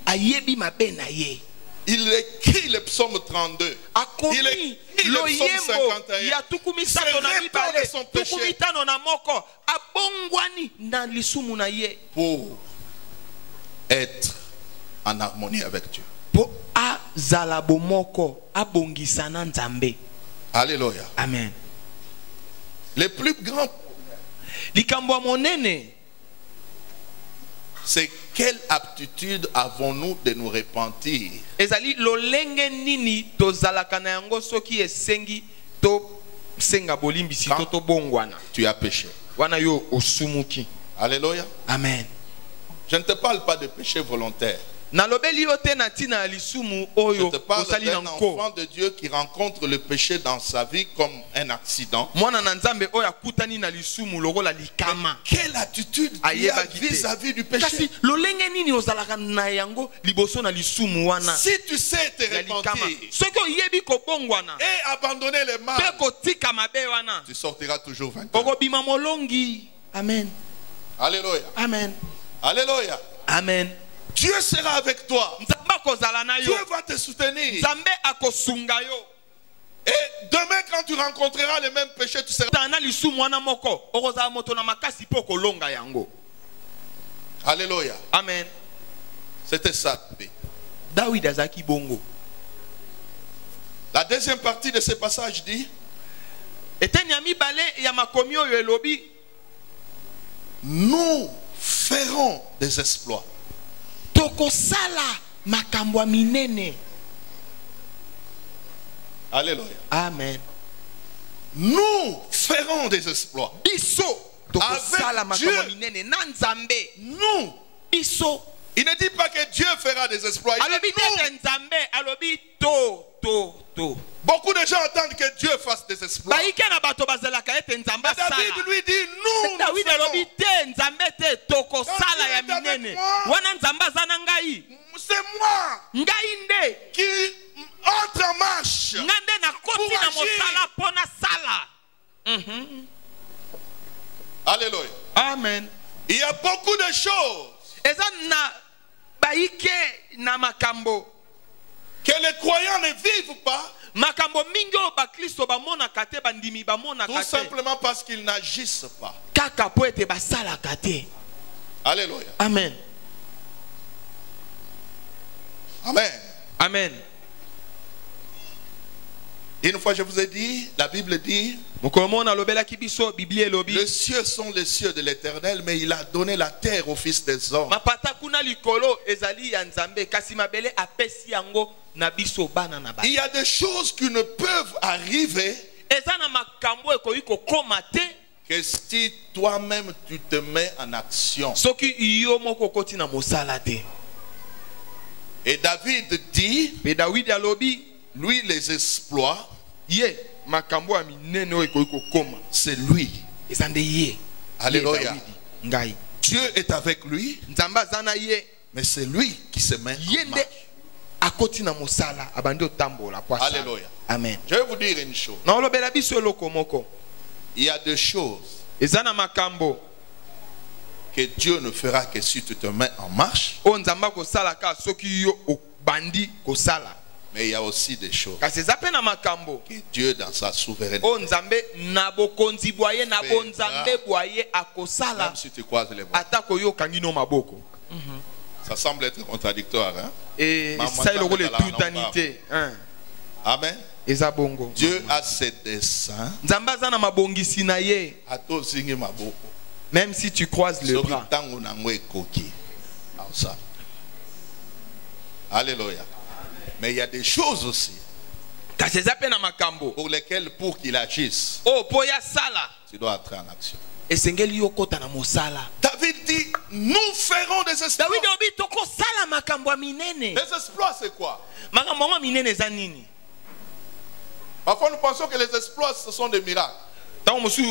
Ayebi mabe na ye. Il écrit le psaume 32. Akomi Il écrit le psaume loyembo 51. ya tukumi Il se sato na répand mibale de son péché. tukumi tano na moko abongwani na lisumu na ye Pour être en harmonie avec Dieu. Po azala bomoko abongisa na Nzambe. Alléluia. Amen. Le plus grand, Likambo ya monene, c'est quelle aptitude avons-nous de nous repentir? ezali lolenge nini tozalaka na yango soki esengi to senga bolimbisi to to bongwana. Tu as péché. Wana yo osumuki. Alléluia. Amen. Je ne te parle pas de péché volontaire. Nalobeli yo te na tina lisumu Je oyo te parle osali d'un nanko. enfant de Dieu qui rencontre le péché dans sa vie comme un accident. Mwana na Nzambe oyo akutani na lisumu lokola likama. Quelle attitude tu as vis-à-vis du péché? Kasi lolenge nini ozalaka na yango liboso na lisumu wana. Si tu sais te Ya likama. repentir Soki oyebi kobongwana et abandonner le mal, pe kotika mabe wana tu sortiras toujours vainqueur. okobima molongi. Amen. Alléluia. Amen. Alléluia. Amen. Dieu sera avec toi. Nzambe akozala na yo. Dieu va te soutenir. Nzambe akosunga yo. Et demain, quand tu rencontreras les mêmes péchés, tu seras. Tana lisumu wana moko okozala moto na makasi po kolonga yango. Alléluia. Amen. C'était ça. David azaki bongo. La deuxième partie de ce passage dit, Eteni ya mibale ya makomi oyo elobi nous ferons des exploits. tokosala makambo ya minene. Alléluia. Amen. Nous ferons des exploits. Biso tokosala Avec makambo ya Dieu. minene na Nzambe. Nous. Biso. Il ne dit pas que Dieu fera des exploits. Il Alobi dit nous. tete Nzambe alobi to. Beaucoup de gens attendent que Dieu fasse des exploits. Baike na bato bazelaka ete Nzambe Mais asala. David lui dit nous. David alobi te Nzambe te tokosala ya Quand Dieu est avec minene. moi, Wana Nzambe aza na ngai. C'est moi Ngai nde. qui entre en marche. Ngande na koti na Pour agir. mosala pona sala. Alléluia. Amen. Il y a beaucoup de choses Eza na baike na makambo. que les croyants ne vivent pas, Makambo mingi o bakristo bamonaka te bandimi tout bamonaka te. simplement parce qu'ils n'agissent pas. Kaka po ete basalaka te. Alléluia. Amen. Amen. Amen. Une fois je vous ai dit, la Bible dit, Mokomona lobelaki biso Biblie elobi. les cieux sont les cieux de l'Éternel, mais il a donné la terre aux fils des hommes. Mapata kuna likolo ezali ya Nzambe kasi mabele apesi yango na biso bana na ba. Il y a des choses qui ne peuvent arriver Eza na makambo ekoki kokoma te que si toi-même tu te mets en action. soki yo moko koti na mosala te. Et David dit, Pe David alobi lui les exploits, ye makambo ya minene oyo ekoki kokoma. c'est lui. Eza nde ye. Alléluia. Ye David. Ngai. Dieu est avec lui, Nzambe aza na ye. mais c'est lui qui se met Ye en nde marche. akoti na mosala abandi otambola po asala. Alléluia. Amen. Je vais vous dire une chose. Na olobela biso eloko moko. Il y a des choses Eza na makambo que Dieu ne fera que si tu te mets en marche, o Nzambe kosalaka soki yo obandi kosala. mais il y a aussi des choses Kasi eza pe na makambo que Dieu dans sa souveraineté, o Nzambe na bokonzi bwaye na bonzambe bwaye akosala même si tu croises les bras. atako yo kangi no maboko. Ça semble être contradictoire, hein? Et Maman ça eloko le Nzambe tutanité. Amen. Eza bongo. Dieu a ses desseins Nzambe aza na mabongisi na ye. à tous signer ma boko. Même si tu croises le Soki bras. tango nango ekoki. Ça. Alléluia. Mais il y a des choses aussi Kasi eza pe na makambo pour lesquelles, pour qu'il agisse, o po ya sala tu dois entrer en action. esengeli yo kota na mosala. David dit, nous ferons des exploits. David obi tokosala makambo ya minene. Les exploits, c'est quoi? Makambo yango minene eza nini? Parfois, nous pensons que les exploits, ce sont des miracles. Tango mosu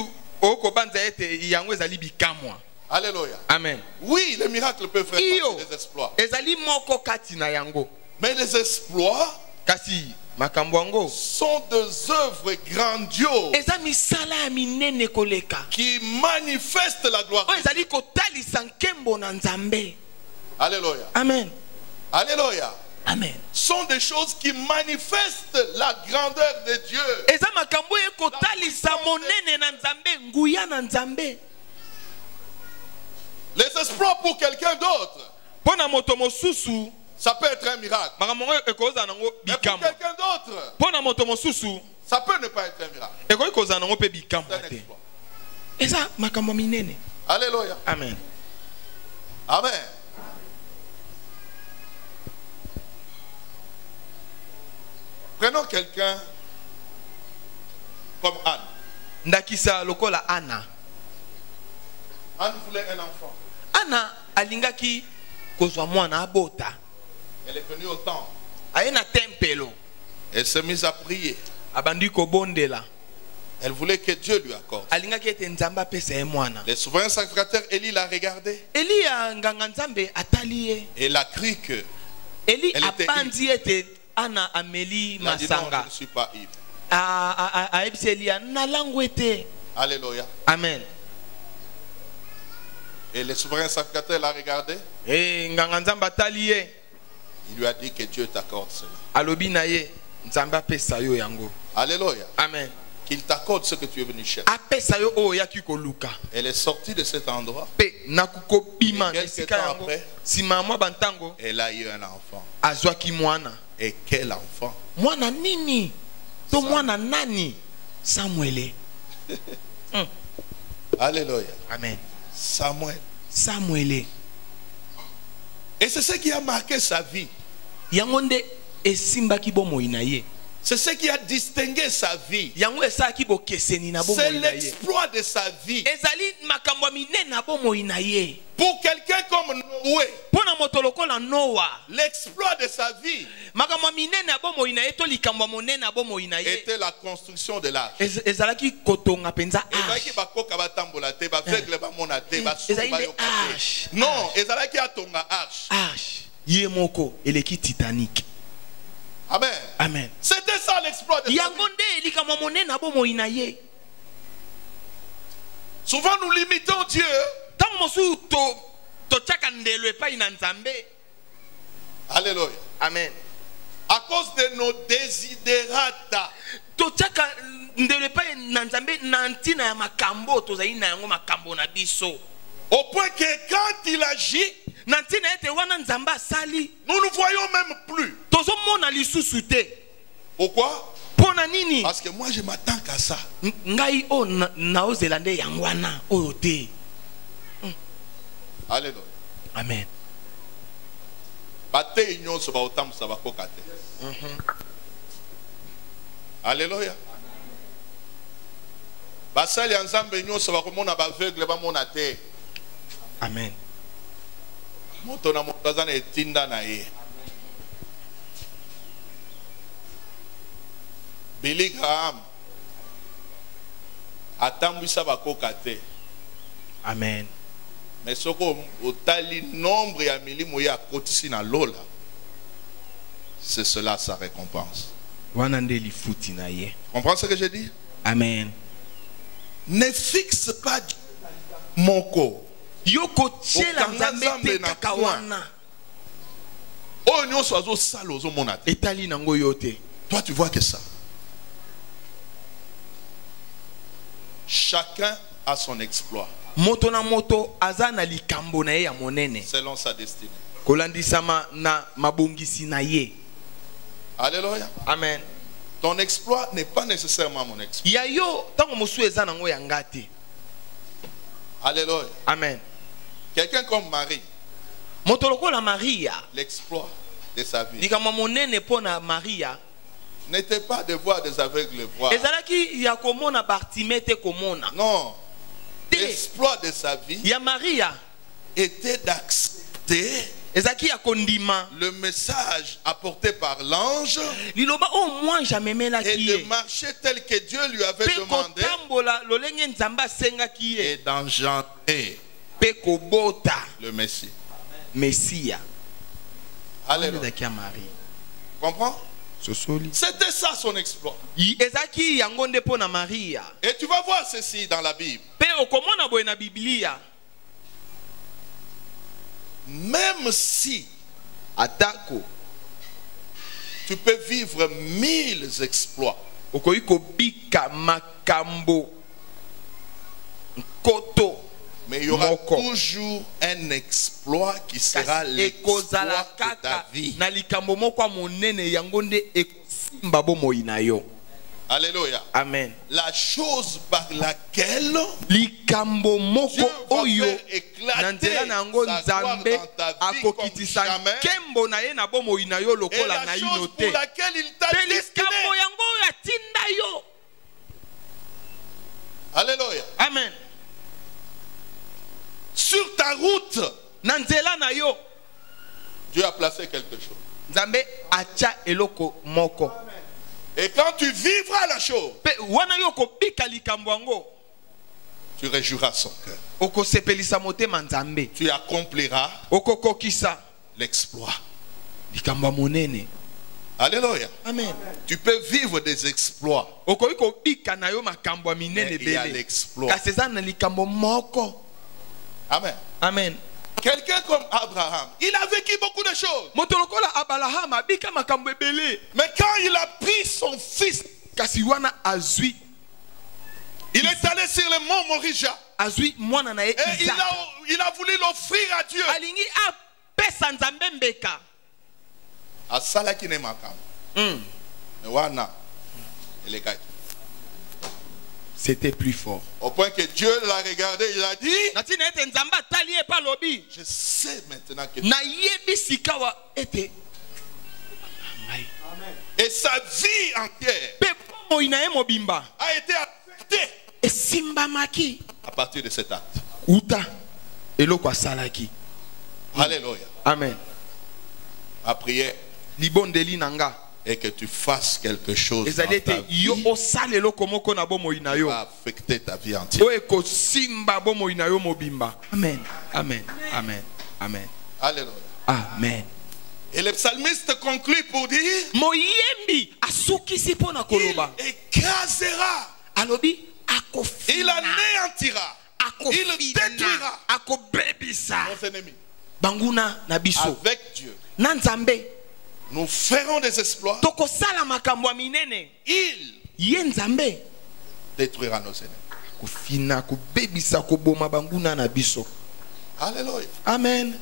okobanza ete yango ezali bikamwa. Alléluia. Amen. Oui, les miracles peuvent faire Iyo partie des exploits. ezali moko kati na yango. Mais les exploits Kasi makambo yango sont des œuvres grandioses eza misala ya minene koleka. qui manifestent la gloire. Oyo ezali kotalisa nkembo na Nzambe. Alléluia. Amen. Alléluia. Amen. Sont des choses qui manifestent la grandeur de Dieu. Eza makambo ye kotalisa monene na Nzambe, nguya na Nzambe. Les exploits pour quelqu'un d'autre Pona moto mosusu ça peut être un miracle. Mais pour quelqu'un d'autre, ça peut ne pas être un miracle. C'est un exploit. Et ça, makambo minene. Alléluia. Amen. Amen. Prenons quelqu'un comme Anne. Ndakisa lokola Anna. Anne voulait un enfant. Anna alingaki kozwa mwana abota. Elle est venue au temple. Ayena tempelo. Elle s'est mise à prier. Abandi kobondela. Elle voulait que Dieu lui accorde. Alingaki ete nzamba pesa ye mwana. Le souverain sacrificateur Élie l'a regardé. Eli nganga nzambe ataliye. Et il a cru que Eli elle était apandi ete Anna ameli il a dit non, masanga. je ne suis pas ivre. Aebselia na langwete. Alléluia. Amen. Et le souverain sacrificateur l'a regardé. Nganga nzambe ataliye. Il lui a dit que Dieu t'accorde cela. Alobi na ye nzambe apesa yo yango. Alléluia. Amen. Qu'il t'accorde ce que tu es venu chercher. Apesa yo o yaki koluka. Elle est sortie de cet endroit. Pe nakukopima Et quelques temps après, sima mwa bantango elle a eu un enfant. azwaki mwana. Et quel enfant? Mwana nini? To mwana nani? Samuel. Alléluia. Amen. Samuel. Samuel. Et c'est ce qui a marqué sa vie. Yangonde esimbaki bomoi na ye. C'est ce qui a distingué sa vie. Yango esaki bokeseni na bomoi C'est na ye. l'exploit de sa vie. Ezali makambo minene na bomoi na ye. Pour quelqu'un comme Noé, Pona moto lokola Noah, l'exploit de sa vie makambo minene na bomoi na ye to likambo monene na bomoi na ye. était la construction de l'arche. Ezalaki kotonga penza Ezalaki bakoka batambola te, baveugle bamona te, basuba ezali bayoka te. arche. Non, ezalaki atonga arche. Arche. Ye moko eleki Titanic. Amen. Amen. C'était ça l'exploit de sa vie. Yangonde likambo monene na bomoi na ye. Souvent nous limitons Dieu Tango mosu to chaka ndelo epai na nzambe. Alléluia. Amen. À cause de nos desiderata. To chaka ndelo epai na nzambe na ntina ya makambo tozali na yango makambo na biso. Au point que quand il agit, Na ntina ete wana nzambe asali nous ne voyons même plus. tozomona lisusu te. Pourquoi? Pona nini? Parce que moi je m'attends qu'à ça. Ngai o na ozela nde yango wana oyo te. Alléluia. Amen. Bate nyonso ba otambusa bakoka te. Alléluia. Basali ya nzambe nyonso bakomona baveugle bamona te. Amen. Moto na moto aza na etinda na ye. Billy Graham atambwisa bakoka te. Amen. Mais soko otali nombre ya milimo ya kotisi na lola, c'est cela sa récompense. Wana nde lifuti na ye. Comprends ce que je dis? Amen. Ne fixe pas moko. Yoko tshela Okanga nzambe nzambe te na kaka point. wana. Oyo nyonso azosala ozomona te. Etali nango yo te. Toi tu vois que ça. Chacun a son exploit Moto na moto aza na likambo na ye ya monene. selon sa destinée. Kolandisama na mabongisi na ye. Alléluia. Amen. Ton exploit n'est pas nécessairement mon exploit. Ya yo tango mosu eza nango ya ngate. Alléluia. Amen. Quelqu'un comme Marie, Moto lokola Maria, l'exploit de sa vie likambo monene pona Maria, n'était pas de voir des aveugles voir. ezalaki ya komona Bartimée te komona. Non. Te. L'exploit de sa vie Ya Maria était d'accepter ezalaki ya kondima le message apporté par l'ange liloba o moi jamais et melaki de ye. marcher tel que Dieu lui avait Pe demandé kotambola lolenge nzambe asengaki ye. et d'engendrer Pe kobota le Messie. Messia. Alléluia. Ezalaki ya Marie. Comprends? Sosoli. C'était ça son exploit. Ezalaki yango nde pona Maria. Et tu vas voir ceci dans la Bible. Pe okomona boye na Biblia. Même si Atako tu peux vivre 1000 exploits, okoki kobika makambo koto mais il y aura Moko. toujours un un exploit qui sera kasi l'exploit ekozala de ta kaka vie. na likambo moko ya monene yango nde ekosimba bomoi na yo. Alléluia. Amen. La chose par laquelle likambo moko Dieu va oyo faire éclater na nzela na yango sa gloire nzambe dans ta vie akokitisa comme jamais. nkembo na ye na bomoi na yo et lokola la naino chose te. pour laquelle il t'a Pe destiné. likambo yango oyo atinda yo. Alléluia. Amen. Sur ta route, Na nzela na yo Dieu a placé quelque chose. nzambe atia eloko moko. Et quand tu vivras la chose, Pe wana yo kobika likambo yango tu réjouiras son cœur. okosepelisa motema nzambe. Tu accompliras Okokokisa l'exploit. likambo ya monene. Alléluia. Amen. Tu peux vivre des exploits. Okoki kobika na yo makambo ya minene Mais il y a ebele l'exploit. kasi eza na likambo moko. Amen. Amen. Quelqu'un comme Abraham, il a vécu beaucoup de choses. Moto lokola Abraham abika makambo ebele Mais quand il a pris son fils, kasi wana azwi il est allé sur le mont Morija. mwana na ye Et Isaac. il a voulu l'offrir à Dieu. alingi apesa nzambe mbeka. À Salaki ne makam. Mais wana, il est gagné. C'était plus fort. Au point que Dieu l'a regardé, il a dit, Natina ete nzambe atali ye pa lobi. je sais maintenant que Na yebi sikawa ete. et sa vie entière Pe bomoi na ye mobimba a été affectée esimbamaki à partir de cet acte. uta eloko asalaki. Alléluia. Amen. À prier Libondeli nanga et que tu fasses quelque chose dans ezali ta ete yo vie osala eloko moko na bomoi na qui yo va affecter ta vie entière. oyo ekosimba bomoi na yo mobimba. Amen. Amen. Amen. Amen. Alléluia. Amen. Et le psalmiste conclut pour dire, Moyembi asukisi mpo na koloba il écrasera, alobi il akofina anéantira, il détruira akobebisa nos ennemis. banguna na biso. Avec Dieu, Na nzambe nous ferons des exploits. tokosala makambo ya minene. Il Ye nzambe détruira nos ennemis. kofina kobebisa koboma banguna na biso. Alléluia. Amen.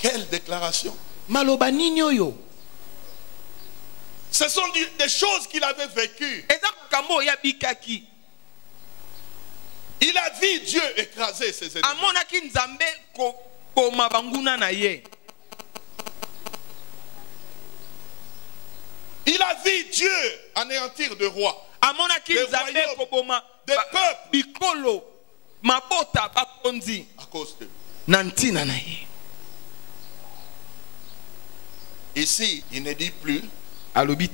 Quelle déclaration. Maloba nini oyo? Ce sont des choses qu'il avait vécues. Eza makambo ya bikaki. Il a vu Dieu écraser ses ennemis. Amonaki nzambe koboma banguna na ye. Il a vu Dieu anéantir de rois, Amonaki Des nzambe royaumes, koboma des peuples bikolo mabota bakonzi à cause d'eux. na ntina na ye. Ici, il ne dit plus Alobi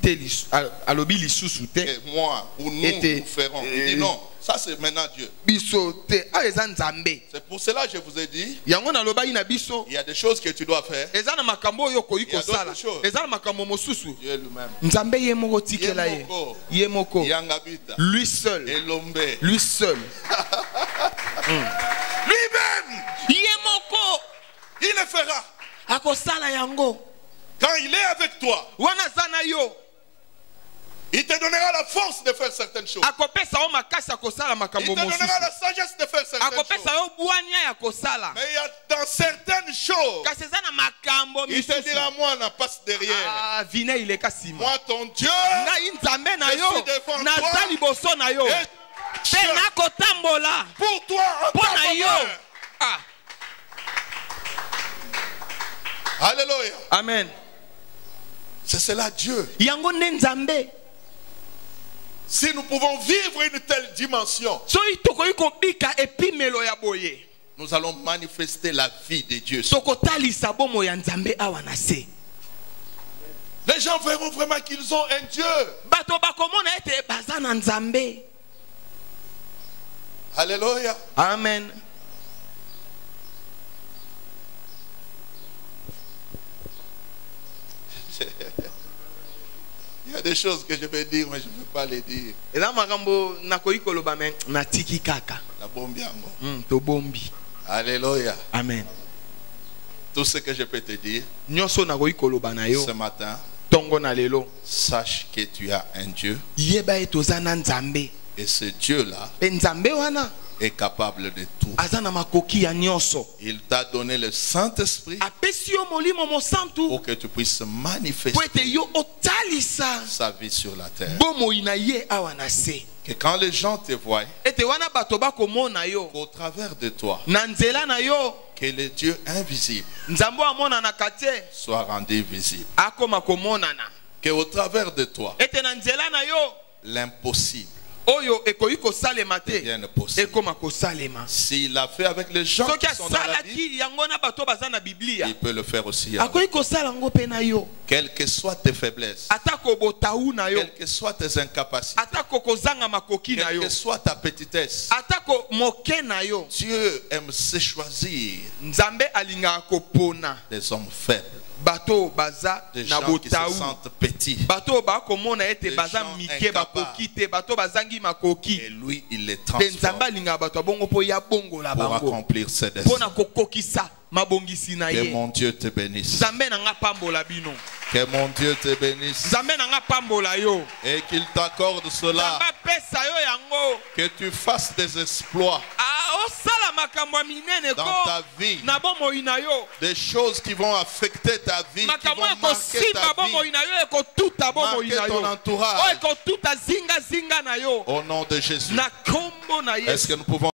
lisusu te que moi ou nous, Et nous ferons. Il dit non, ça c'est maintenant Dieu. biso te a eza nzambe. C'est pour cela que je vous ai dit, Yango nalobaki na biso il y a des choses que tu dois faire. eza na makambo oyo okoki Il y a kosala. d'autres choses. Eza na makambo mosusu Dieu lui-même. nzambe ye moko tikela ye. Ye moko. Yangabita. Lui seul. Elombe. Lui seul. Lui-même, Ye moko il le fera. akosala yango. Quand il est avec toi, Wana zana yo il te donnera la force de faire certaines choses. akopesa yo makasi akosala Il makambo te donnera mosusu. la sagesse de faire certaines Akopesa choses. yo bwanya ya kosala. Mais il y a dans certaines choses, Kasi eza na makambo il te dira, misusu. moi, on passe derrière. Ah, vine ileka nsima. Moi, ton Dieu, Ngai nzambe na Je yo suis devant naza toi. liboso na yo et mpe nakotambola pour toi, en mpo ta na yo. faveur. Ah, Alléluia. amen. C'est cela Dieu. Yango nde nzambe. Si nous pouvons vivre une telle dimension, Soki tokoki kobika epimelo ya boye nous allons manifester la vie de Dieu. tokotalisa bomo ya nzambe awa na se. Les gens verront vraiment qu'ils ont un Dieu. Bato bakomona ete baza na nzambe. Alléluia. Amen. Il y a des choses que je vais dire, mais je ne peux pas les dire. Eza makambo nakoki koloba me natiki kaka. La bombe yango. Tobombi. Alléluia. Amen. Tout ce que je peux te dire Nyonso nakoki koloba na yo ce matin, tongo na lelo. sache que tu as un Dieu. Yeba ete oza na nzambe. Et ce Dieu-là Pe nzambe wana est capable de tout. Azana makoki ya nyonso. Il t'a donné le Saint-Esprit Apesi yo molimo mosantu. pour que tu puisses Po ete manifester yo otalisa. sa vie sur la terre. Bomoi na ye awa na se. Que quand les gens te voient, Ete wana bato bakomona yo. qu'au travers de toi, Na nzela na yo. que le Dieu invisible Nzambo amona kate. soit rendu visible. Akoma komonana. Que au travers de toi, Ete na nzela na yo. l'impossible Oyo ekoyi kosalema te. devienne possible. Ekoma kosalema. S'il l'a fait avec les gens Soki qui sont dans la vie, asalaki yango na bato baza na Biblia. il peut le faire aussi avec. Akoyi kosala ngo pe na yo. Quelles que soient tes faiblesses, Atako botaou na yo. quelles que soient tes incapacités, Atako kozanga makoki na quelle yo. que soit ta petitesse, Atako moke na yo. Dieu aime se choisir Nzambe alingaka kopona des hommes faibles, bato baza des na gens qui se botaou. sentent petits. Bato bakomona ete Des baza gens mike bakoki te, bato bazangi makoki. Et lui, il les Pe transforme Nzambe alingaka bato bongo po ya bongo la pour bango. accomplir ses desseins. Pona kokokisa mabongisi na Que ye. mon Dieu te bénisse. Nzambe na nga pambola bino. Que mon Dieu te bénisse. Nzambe na nga pambola yo. Et qu'il t'accorde cela. Nzambe pesa yo yango. Que tu fasses des exploits Osala makambo ya minene dans ko ta vie. na bomoi na yo. Des choses qui vont affecter ta vie, qui Makambo vont marquer ekosimba ta bomoi vie, na yo ekotuta bomoi marquer na ton yo. entourage. Oyo ekotuta zinga na yo. Au nom de Jésus. Na kombo na Est-ce Yesu. que nous pouvons